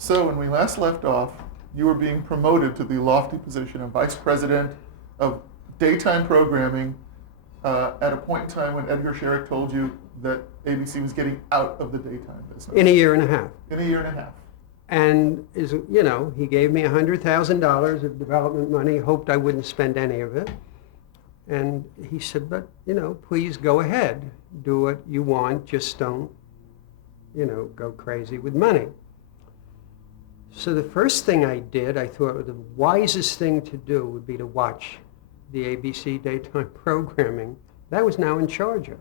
So when we last left off, you were being promoted to the lofty position of Vice President of Daytime Programming at a point in time when Edgar Sherrick told you that ABC was getting out of the daytime business. In a year and a half. In a year and a half. And, he gave me $100,000 of development money, hoped I wouldn't spend any of it. And he said, but, please go ahead, do what you want, just don't, go crazy with money. So the first thing I did, I thought the wisest thing to do would be to watch the ABC daytime programming that I was now in charge of.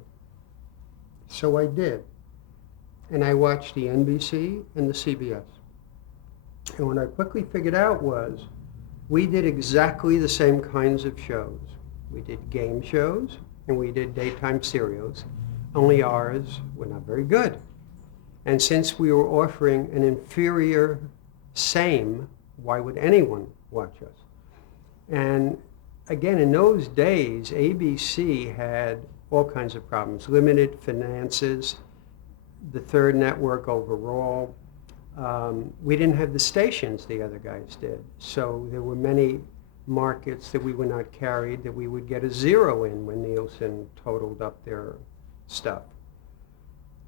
So I did. And I watched the NBC and the CBS. And what I quickly figured out was we did exactly the same kinds of shows. We did game shows and we did daytime serials, only ours were not very good. And since we were offering an inferior same, why would anyone watch us? And again, in those days, ABC had all kinds of problems. Limited finances, the third network overall. We didn't have the stations the other guys did. So there were many markets that we were not carried that we would get a zero in when Nielsen totaled up their stuff.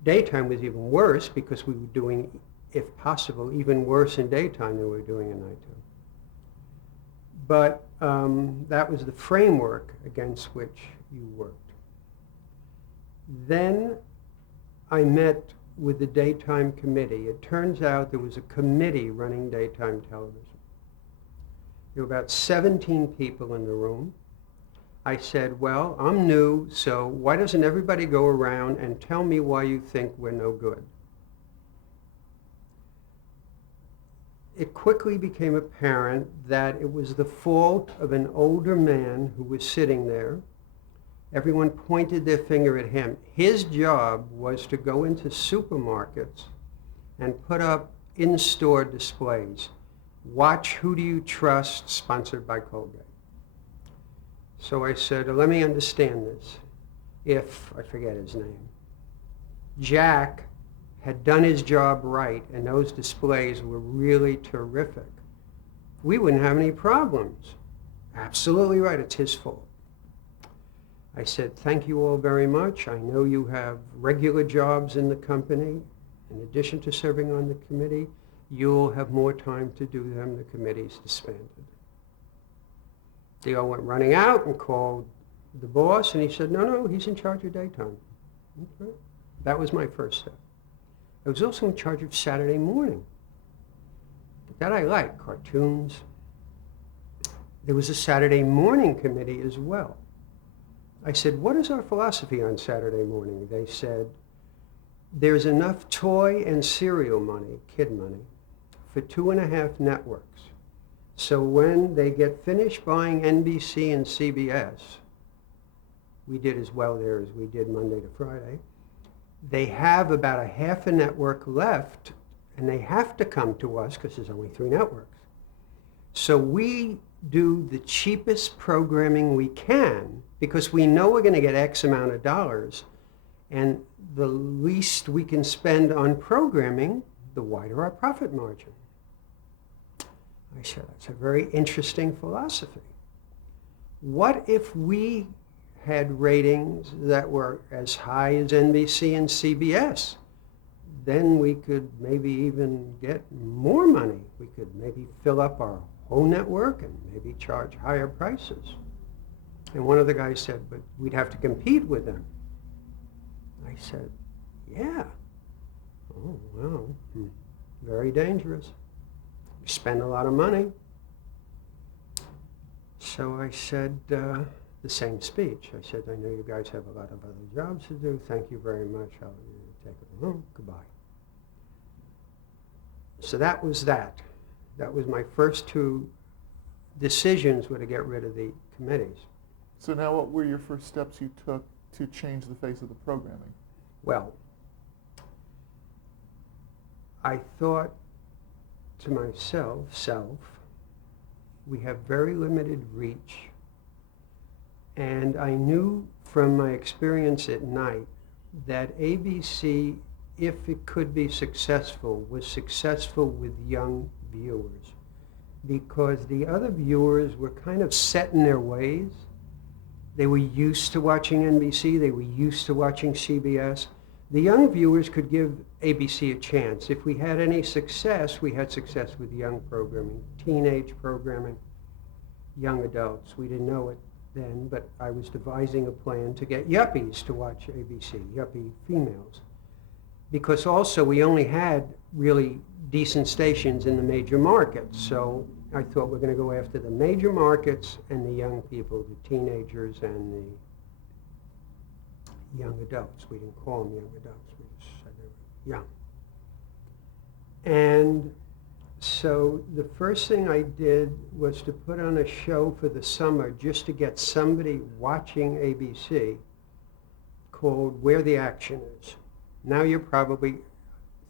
Daytime was even worse because we were doing, if possible, even worse in daytime than we were doing at nighttime. But that was the framework against which you worked. Then I met with the daytime committee. It turns out there was a committee running daytime television. There were about 17 people in the room. I said, well, I'm new, so why doesn't everybody go around and tell me why you think we're no good? It quickly became apparent that it was the fault of an older man who was sitting there. Everyone pointed their finger at him. His job was to go into supermarkets and put up in-store displays. Watch Who Do You Trust, sponsored by Colgate. So I said, let me understand this. If, I forget his name, Jack had done his job right and those displays were really terrific, we wouldn't have any problems. Absolutely right, it's his fault. I said, thank you all very much. I know you have regular jobs in the company. In addition to serving on the committee, you'll have more time to do them. The committee's disbanded. They all went running out and called the boss, and he said, no, he's in charge of daytime. Okay. That was my first step. I was also in charge of Saturday morning. That I like, cartoons. There was a Saturday morning committee as well. I said, what is our philosophy on Saturday morning? They said, there's enough toy and cereal money, kid money, for 2.5 networks. So when they get finished buying NBC and CBS, we did as well there as we did Monday to Friday, they have about a half a network left, and they have to come to us because there's only 3 networks. So we do the cheapest programming we can because we know we're going to get X amount of dollars, and the least we can spend on programming, the wider our profit margin. I said, that's a very interesting philosophy. What if we had ratings that were as high as NBC and CBS? Then we could maybe even get more money. We could maybe fill up our whole network and maybe charge higher prices. And one of the guys said, but we'd have to compete with them. I said, yeah. Oh, well, very dangerous. We spend a lot of money. So I said the same speech. I said, I know you guys have a lot of other jobs to do. Thank you very much. I'll take it home. Goodbye. So that was that. That was my first 2 decisions, were to get rid of the committees. So now what were your first steps you took to change the face of the programming? Well, I thought to myself, we have very limited reach, and I knew from my experience at night that ABC if it could be successful, was successful with young viewers, because the other viewers were kind of set in their ways. They were used to watching NBC, they were used to watching CBS. The young viewers could give ABC a chance. If we had any success, we had success with young programming, teenage programming, young adults. We didn't know it then, but I was devising a plan to get yuppies to watch ABC, yuppie females. Because also we only had really decent stations in the major markets. So I thought we're going to go after the major markets and the young people, the teenagers and the young adults. We didn't call them young adults, we just said they were young. And so the first thing I did was to put on a show for the summer just to get somebody watching ABC called Where the Action Is. Now you're probably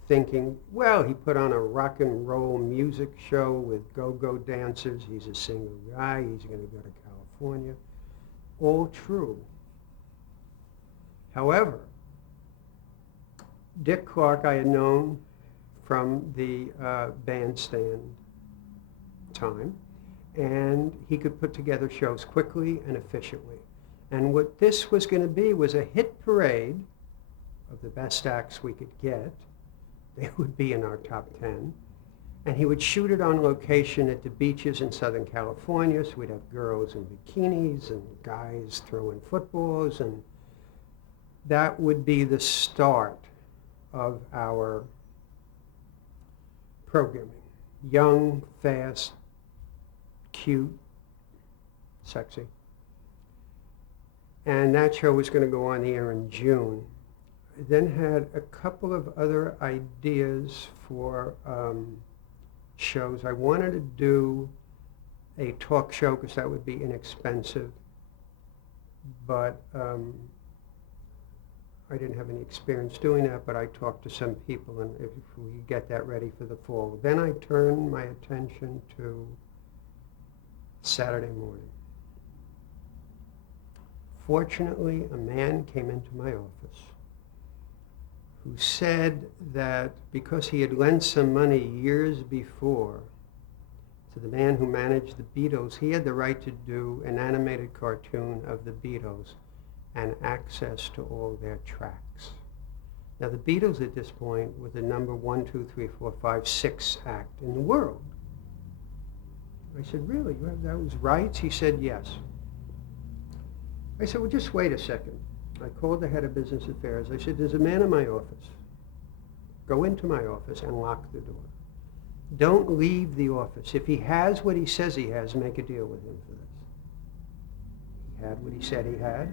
thinking, well, he put on a rock and roll music show with go-go dancers. He's a single guy. He's going to go to California. All true. However, Dick Clark I had known from the bandstand time, and he could put together shows quickly and efficiently. And what this was going to be was a hit parade of the best acts we could get. They would be in our top 10. And he would shoot it on location at the beaches in Southern California, so we'd have girls in bikinis and guys throwing footballs, and that would be the start of our programming. Young, fast, cute, sexy. And that show was going to go on the air in June. I then had a couple of other ideas for shows. I wanted to do a talk show because that would be inexpensive, but I didn't have any experience doing that, but I talked to some people, and if we could get that ready for the fall. Then I turned my attention to Saturday morning. Fortunately, a man came into my office who said that because he had lent some money years before to the man who managed the Beatles, he had the right to do an animated cartoon of the Beatles and access to all their tracks. Now the Beatles at this point were the number 1, 2, 3, 4, 5, 6 act in the world. I said, really, you have those rights? He said, yes. I said, well, just wait a second. I called the head of business affairs. I said, there's a man in my office. Go into my office and lock the door. Don't leave the office. If he has what he says he has, make a deal with him for this. He had what he said he had,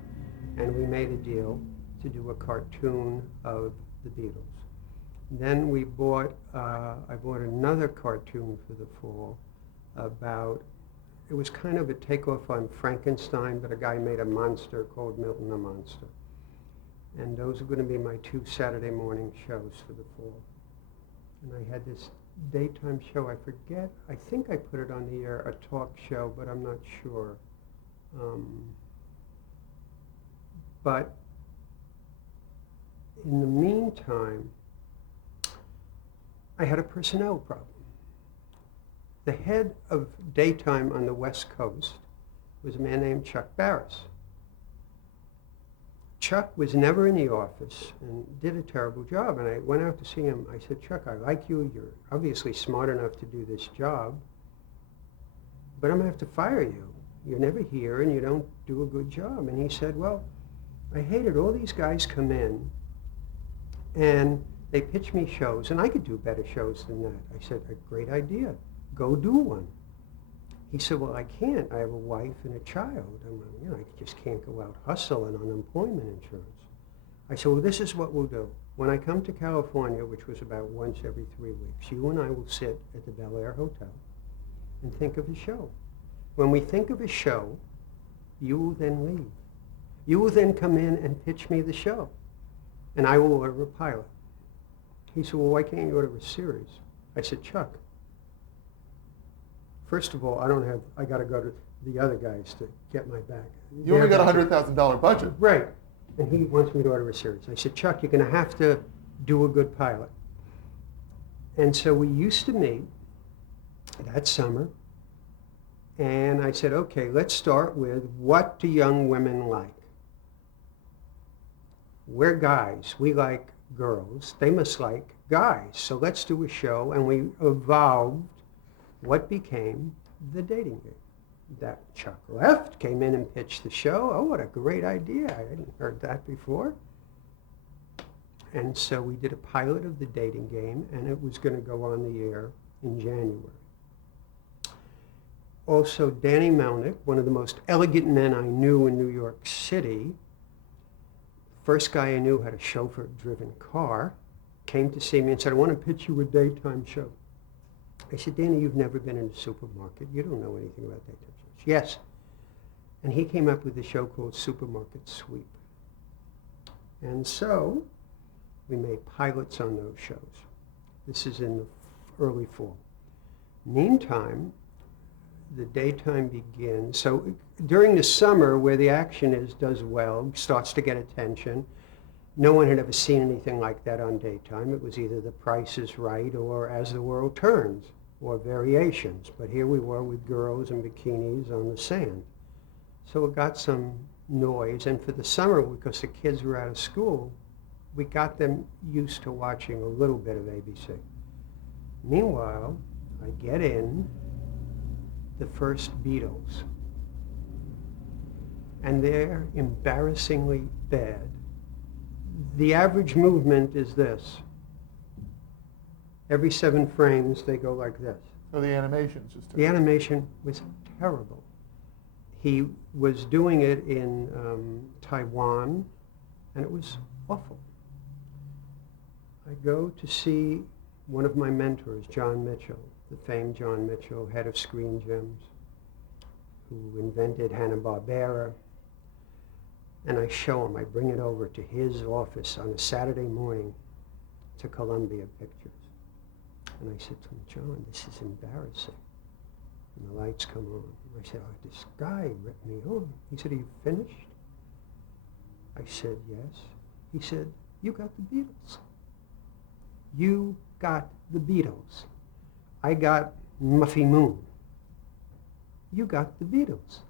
and we made a deal to do a cartoon of the Beatles. Then we bought, I bought another cartoon for the fall about, it was kind of a takeoff on Frankenstein, but a guy made a monster called Milton the Monster. And those are going to be my 2 Saturday morning shows for the fall. And I had this daytime show, I forget, I think I put it on the air, a talk show, but I'm not sure. But in the meantime, I had a personnel problem. The head of daytime on the West Coast was a man named Chuck Barris. Chuck was never in the office and did a terrible job. And I went out to see him. I said, Chuck, I like you. You're obviously smart enough to do this job, but I'm going to have to fire you. You're never here and you don't do a good job. And he said, well, I hate it. All these guys come in and they pitch me shows, and I could do better shows than that. I said, a great idea. Go do one. He said, well, I can't. I have a wife and a child. And I just can't go out hustling on unemployment insurance. I said, well, this is what we'll do. When I come to California, which was about once every 3 weeks, you and I will sit at the Bel Air Hotel and think of a show. When we think of a show, you will then leave. You will then come in and pitch me the show, and I will order a pilot. He said, well, why can't you order a series? I said, Chuck, first of all, I got to go to the other guys to get my back. You only got a $100,000 budget. Right. And he wants me to order a series. I said, Chuck, you're going to have to do a good pilot. And so we used to meet that summer, and I said, okay, let's start with, what do young women like? We're guys. We like girls. They must like guys. So let's do a show. And we evolved what became the dating game. That Chuck Left came in and pitched the show. Oh, what a great idea. I hadn't heard that before. And so we did a pilot of the dating game, and it was going to go on the air in January. Also, Danny Melnick, one of the most elegant men I knew in New York City, first guy I knew had a chauffeur-driven car, came to see me and said, I want to pitch you a daytime show. I said, Danny, you've never been in a supermarket. You don't know anything about daytime shows. Yes. And he came up with a show called Supermarket Sweep. And so we made pilots on those shows. This is in the early fall. Meantime, the daytime begins. So during the summer, where the action does well, starts to get attention. No one had ever seen anything like that on daytime. It was either The Price is Right or As the World Turns, or variations. But here we were with girls in bikinis on the sand. So it got some noise. And for the summer, because the kids were out of school, we got them used to watching a little bit of ABC. Meanwhile, I get in the first Beatles, and they're embarrassingly bad. The average movement is this. Every 7 frames, they go like this. So the animation's just The animation was terrible. He was doing it in Taiwan, and it was awful. I go to see one of my mentors, John Mitchell, the famed John Mitchell, head of Screen Gems, who invented Hanna-Barbera. And I show him, I bring it over to his office on a Saturday morning to Columbia Pictures. And I said to him, John, this is embarrassing. And the lights come on. I said, oh, this guy ripped me on. He said, are you finished? I said, yes. He said, you got the Beatles. You got the Beatles. I got Muffy Moon. You got the Beatles.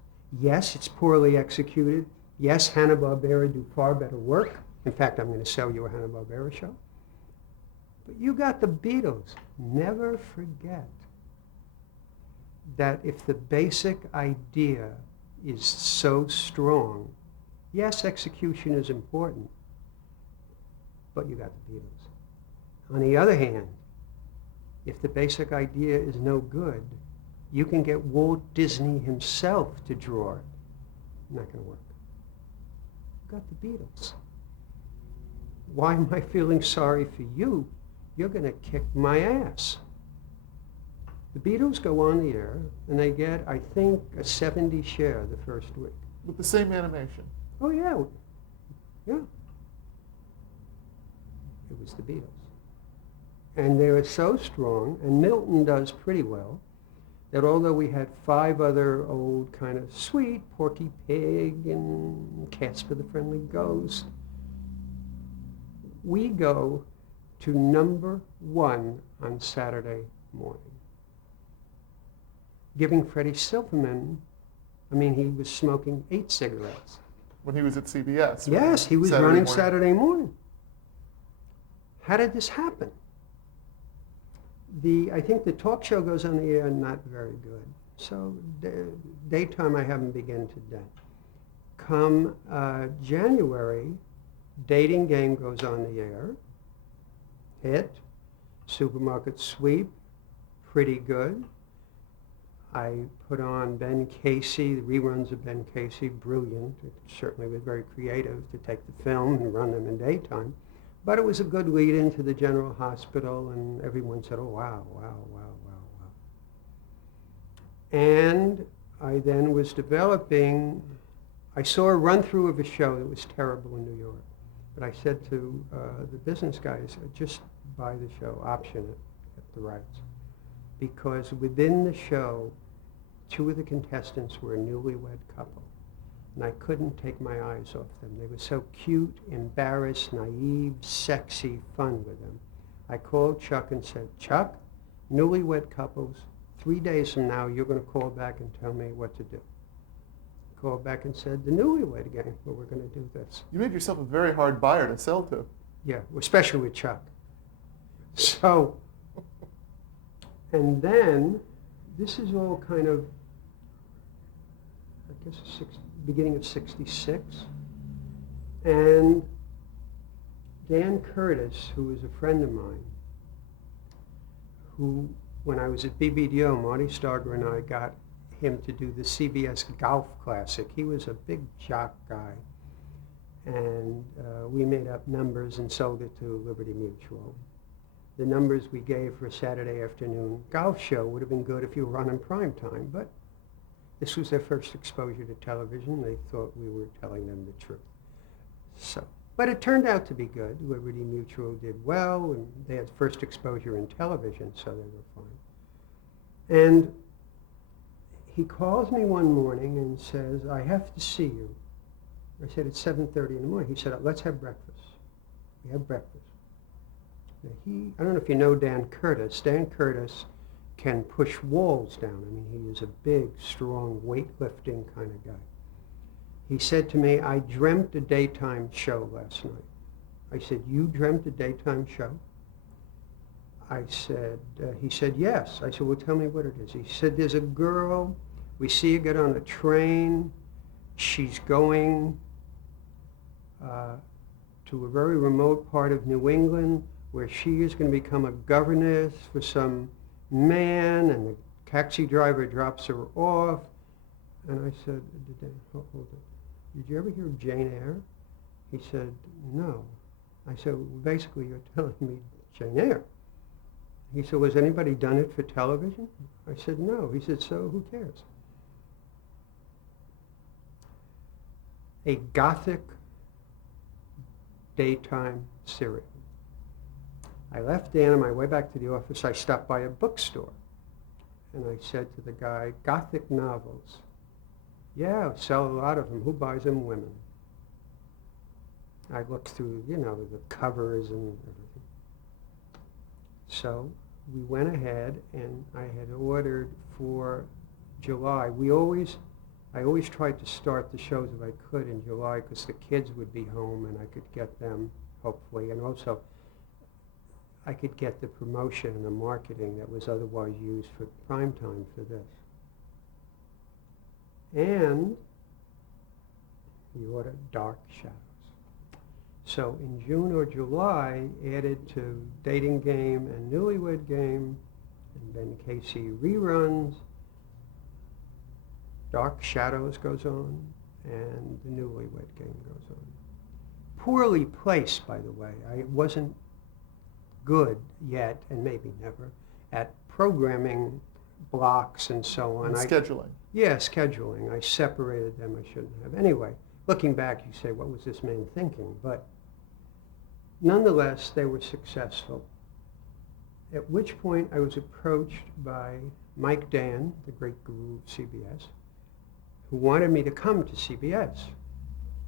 Yes, it's poorly executed. Yes, Hanna-Barbera do far better work. In fact, I'm going to sell you a Hanna-Barbera show. But you got the Beatles. Never forget that if the basic idea is so strong, yes, execution is important, but you got the Beatles. On the other hand, if the basic idea is no good, you can get Walt Disney himself to draw it. Not going to work. You got the Beatles. Why am I feeling sorry for you? You're going to kick my ass. The Beatles go on the air, and they get, I think, a 70 share the first week. with the same animation. Oh, yeah. Yeah. It was the Beatles. And they were so strong, and Milton does pretty well, that although we had 5 other old kind of sweet, Porky Pig and Casper the Friendly Ghost, we go to number 1 on Saturday morning. Giving Freddie Silverman, he was smoking 8 cigarettes. When he was at CBS. Yes, he was Saturday running morning. Saturday morning. How did this happen? I think the talk show goes on the air not very good. So daytime I haven't begun to date. Come January, Dating Game goes on the air. Hit. Supermarket Sweep, pretty good. I put on Ben Casey, the reruns of Ben Casey, brilliant. It certainly was very creative to take the film and run them in daytime. But it was a good lead into the General Hospital, and everyone said, oh, wow, wow, wow, wow, wow. And I then was developing, I saw a run-through of a show that was terrible in New York. But I said to the business guys, just buy the show, option it, get the rights. Because within the show, 2 of the contestants were a newlywed couple. and I couldn't take my eyes off them. They were so cute, embarrassed, naive, sexy, fun with them. I called Chuck and said, Chuck, newlywed couples, 3 days from now, you're going to call back and tell me what to do. He called back and said, the newlywed game, well, we're going to do this. You made yourself a very hard buyer to sell to. Yeah, especially with Chuck. So, and then, this is all kind of, I guess, beginning of '66. And Dan Curtis, who was a friend of mine, who, when I was at BBDO, Marty Starger and I got him to do the CBS Golf Classic. He was a big jock guy. And we made up numbers and sold it to Liberty Mutual. The numbers we gave for a Saturday afternoon golf show would have been good if you were on in prime time, but this was their first exposure to television. They thought we were telling them the truth. So, but it turned out to be good. Liberty Mutual did well, and they had first exposure in television, so they were fine. And he calls me one morning and says, I have to see you. I said, it's 7:30 in the morning. He said, let's have breakfast. We had breakfast. Now I don't know if you know Dan Curtis. Dan Curtis can push walls down. I mean, he is a big, strong, weightlifting kind of guy. He said to me, I dreamt a daytime show last night. I said, you dreamt a daytime show? I said, he said, yes. I said, well, tell me what it is. He said, there's a girl, we see her get on a train, she's going to a very remote part of New England where she is going to become a governess for some man, and the taxi driver drops her off. And I said, hold it. Did you ever hear of Jane Eyre? He said, no. I said, well, basically you're telling me Jane Eyre. He said, has anybody done it for television? I said, no. He said, so who cares? A Gothic daytime serial. I left Dan on my way back to the office. I stopped by a bookstore, and I said to the guy, Gothic novels. Yeah, I sell a lot of them. Who buys them? Women. I looked through, the covers and everything. So we went ahead, and I had ordered for July. I always tried to start the shows if I could in July because the kids would be home and I could get them, hopefully, and also I could get the promotion and the marketing that was otherwise used for prime time for this. And we ordered Dark Shadows. So in June or July, added to Dating Game and Newlywed Game, and Ben Casey reruns, Dark Shadows goes on, and the Newlywed Game goes on. Poorly placed, by the way. I wasn't good yet, and maybe never, at programming blocks and so on. And scheduling. Yeah, scheduling. I separated them. I shouldn't have. Anyway, looking back, you say, what was this man thinking? But nonetheless, they were successful. At which point I was approached by Mike Dan, the great guru of CBS, who wanted me to come to CBS.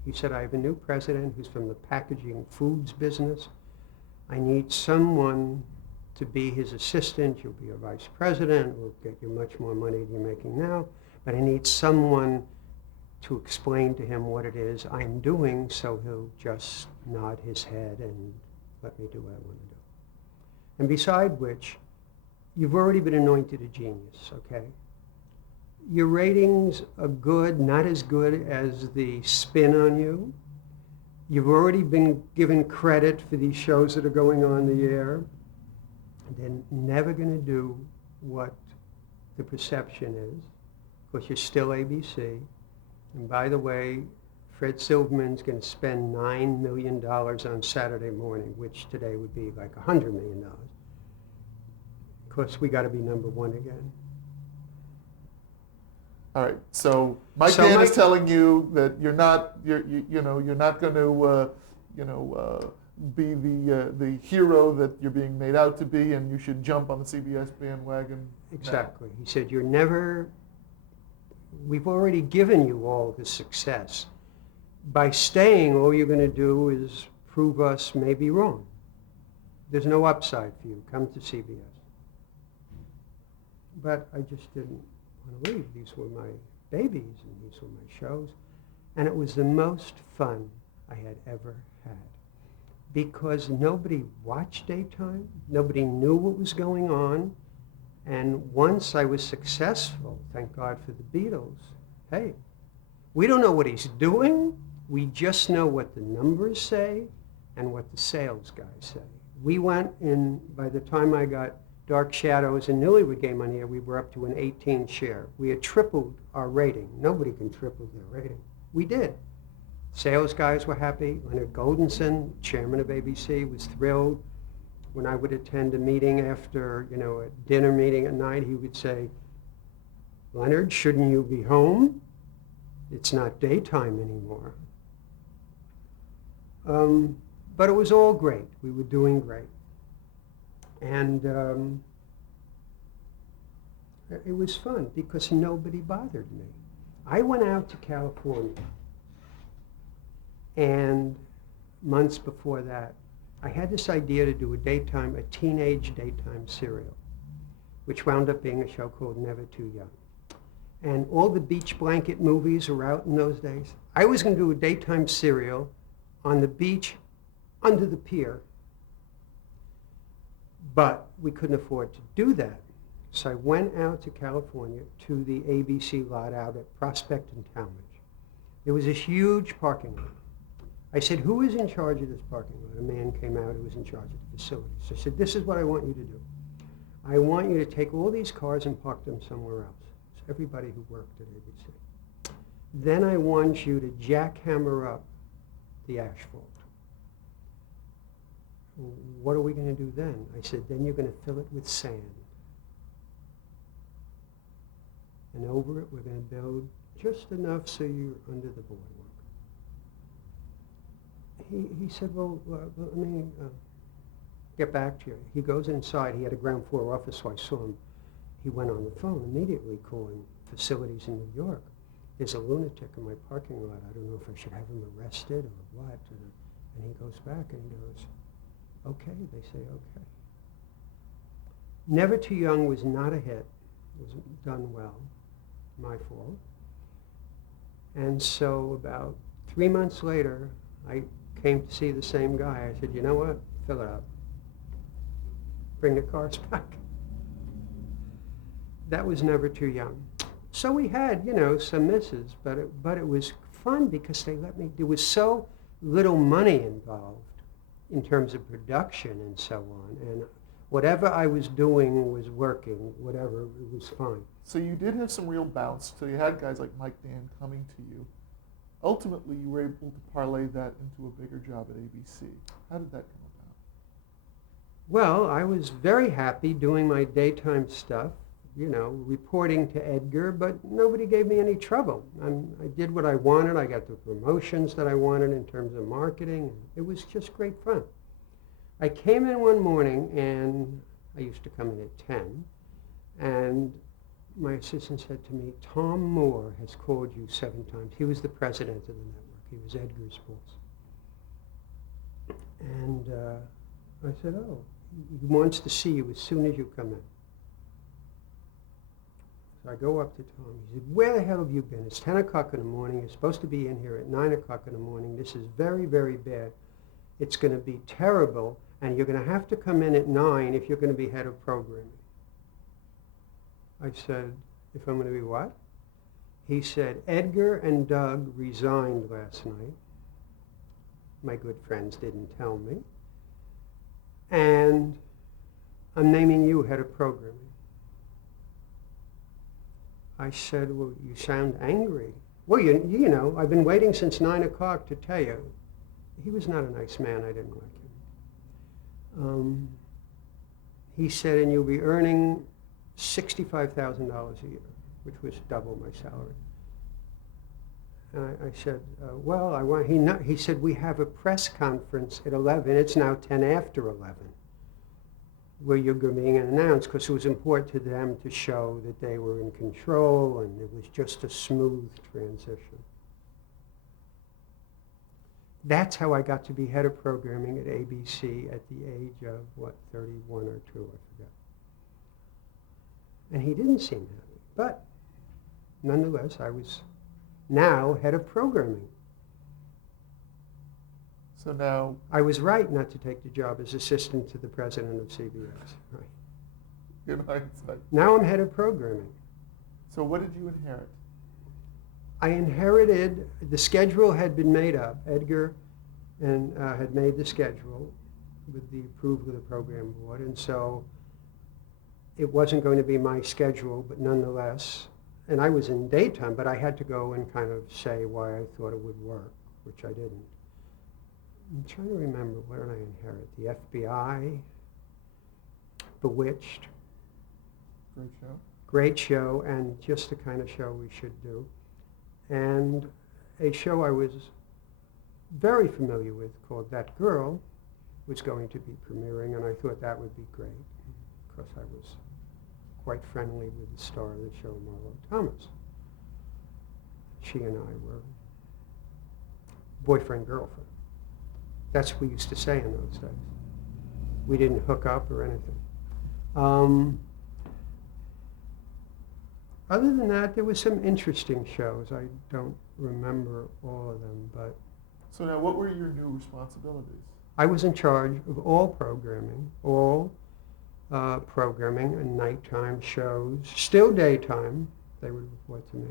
He said, I have a new president who's from the packaging foods business. I need someone to be his assistant. You'll be a vice president. We'll get you much more money than you're making now. But I need someone to explain to him what it is I'm doing, so he'll just nod his head and let me do what I want to do. And beside which, you've already been anointed a genius, okay? Your ratings are good, not as good as the spin on you. You've already been given credit for these shows that are going on the air. They're never going to do what the perception is, because you're still ABC. And by the way, Fred Silverman's going to spend $9 million on Saturday morning, which today would be like $100 million. Of course, we got to be number one again. All right. So Mike Dan is telling you that you're not going to be the hero that you're being made out to be, and you should jump on the CBS bandwagon. Exactly. He said you're never We've already given you all the success. By staying, all you're going to do is prove us maybe wrong. There's no upside for you. Come to CBS. But I just didn't want to leave. These were my babies, and these were my shows. And it was the most fun I had ever had. Because nobody watched daytime. Nobody knew what was going on. And once I was successful, thank God for the Beatles, hey, we don't know what he's doing. We just know what the numbers say and what the sales guys say. We went in, by the time I got Dark Shadows and Newlywed Game on here, we were up to an 18 share. We had tripled our rating. Nobody can triple their rating. We did. Sales guys were happy. Leonard Goldberg, chairman of ABC, was thrilled. When I would attend a meeting after, a dinner meeting at night, he would say, Leonard, shouldn't you be home? It's not daytime anymore. But it was all great. We were doing great. And it was fun because nobody bothered me. I went out to California, and months before that, I had this idea to do a teenage daytime serial, which wound up being a show called Never Too Young. And all the beach blanket movies were out in those days. I was going to do a daytime serial on the beach under the pier, but we couldn't afford to do that. So I went out to California to the ABC lot out at Prospect and Talmadge. There was this huge parking lot. I said, who is in charge of this parking lot? A man came out who was in charge of the facilities. I said, this is what I want you to do. I want you to take all these cars and park them somewhere else. It's everybody who worked at ABC. Then I want you to jackhammer up the asphalt. What are we going to do then? I said, then you're going to fill it with sand. And over it, we're going to build just enough so you're under the boardwalk. He said, well, let me get back to you. He goes inside. He had a ground floor office, so I saw him. He went on the phone immediately calling facilities in New York. There's a lunatic in my parking lot. I don't know if I should have him arrested or what. And he goes back and he goes, okay. They say, okay. Never Too Young was not a hit. It was done well. My fault. And so about 3 months later, I came to see the same guy. I said, you know what? Fill it up. Bring the cars back. That was Never Too Young. So we had, some misses, but it was fun because they let me. There was so little money involved in terms of production and so on. And whatever I was doing was working, whatever, it was fine. So you did have some real bounce. So you had guys like Mike Dan coming to you. Ultimately, you were able to parlay that into a bigger job at ABC. How did that come about? Well, I was very happy doing my daytime stuff, reporting to Edgar, but nobody gave me any trouble. I did what I wanted. I got the promotions that I wanted in terms of marketing. It was just great fun. I came in one morning, and I used to come in at 10, and my assistant said to me, Tom Moore has called you 7 times. He was the president of the network. He was Edgar's boss. And I said, oh, he wants to see you as soon as you come in. So I go up to Tom. He said, where the hell have you been? It's 10 o'clock in the morning. You're supposed to be in here at 9 o'clock in the morning. This is very, very bad. It's going to be terrible, and you're going to have to come in at 9 if you're going to be head of programming. I said, if I'm going to be what? He said, Edgar and Doug resigned last night. My good friends didn't tell me. And I'm naming you head of programming. I said, well, you sound angry. Well, you know, I've been waiting since 9 o'clock to tell you. He was not a nice man. I didn't like him. He said, and you'll be earning $65,000 a year, which was double my salary. And I said, well, I want, he said, we have a press conference at 11. It's now 10 after 11. where you're being announced, because it was important to them to show that they were in control and it was just a smooth transition. That's how I got to be head of programming at ABC at the age of, 31 or 2, I forget. And he didn't seem happy, but nonetheless, I was now head of programming. So now, I was right not to take the job as assistant to the president of CBS. Right. in hindsight, Now I'm head of programming. so what did you inherit? I inherited, the schedule had been made up. Edgar had made the schedule with the approval of the program board, and so it wasn't going to be my schedule, but nonetheless, and I was in daytime, but I had to go and kind of say why I thought it would work, which I didn't. I'm trying to remember, what did I inherit? The FBI, Bewitched, Great show. great show, and just the kind of show we should do. And a show I was very familiar with called That Girl was going to be premiering, and I thought that would be great because I was quite friendly with the star of the show, Marlo Thomas. She and I were boyfriend-girlfriend. That's what we used to say in those days. We didn't hook up or anything. Other than that, there was some interesting shows. I don't remember all of them, but So now, what were your new responsibilities? I was in charge of all programming, and nighttime shows, still daytime, they would report to me,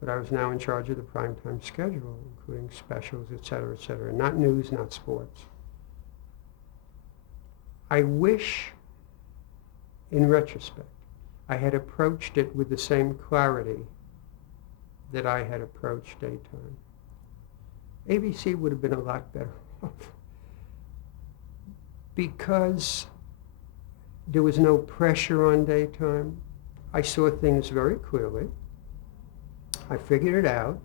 but I was now in charge of the primetime schedule, including specials, et cetera, not news, not sports. I wish, in retrospect, I had approached it with the same clarity that I had approached daytime. ABC would have been a lot better off because there was no pressure on daytime. I saw things very clearly. I figured it out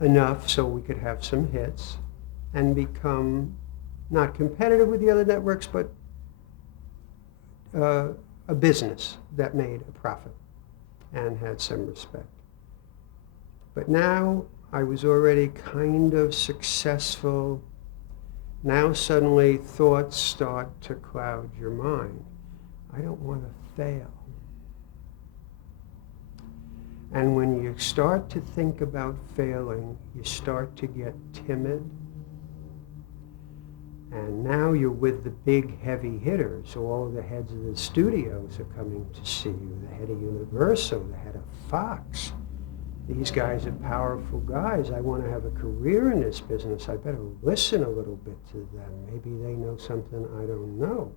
enough so we could have some hits and become not competitive with the other networks, but a business that made a profit and had some respect. But now I was already kind of successful. Now suddenly thoughts start to cloud your mind. I don't want to fail. And when you start to think about failing, you start to get timid. And now you're with the big heavy hitters. All of the heads of the studios are coming to see you. The head of Universal, the head of Fox. These guys are powerful guys. I want to have a career in this business. I better listen a little bit to them. Maybe they know something I don't know.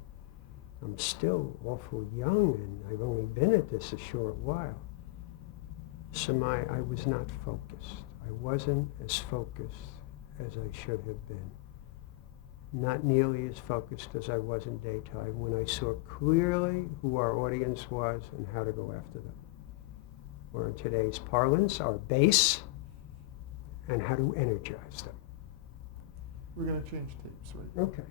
I'm still awful young and I've only been at this a short while. So I was not focused. I wasn't as focused as I should have been. Not nearly as focused as I was in daytime when I saw clearly who our audience was and how to go after them. Or in today's parlance, our base, and how to energize them. We're going to change tapes, right? Okay.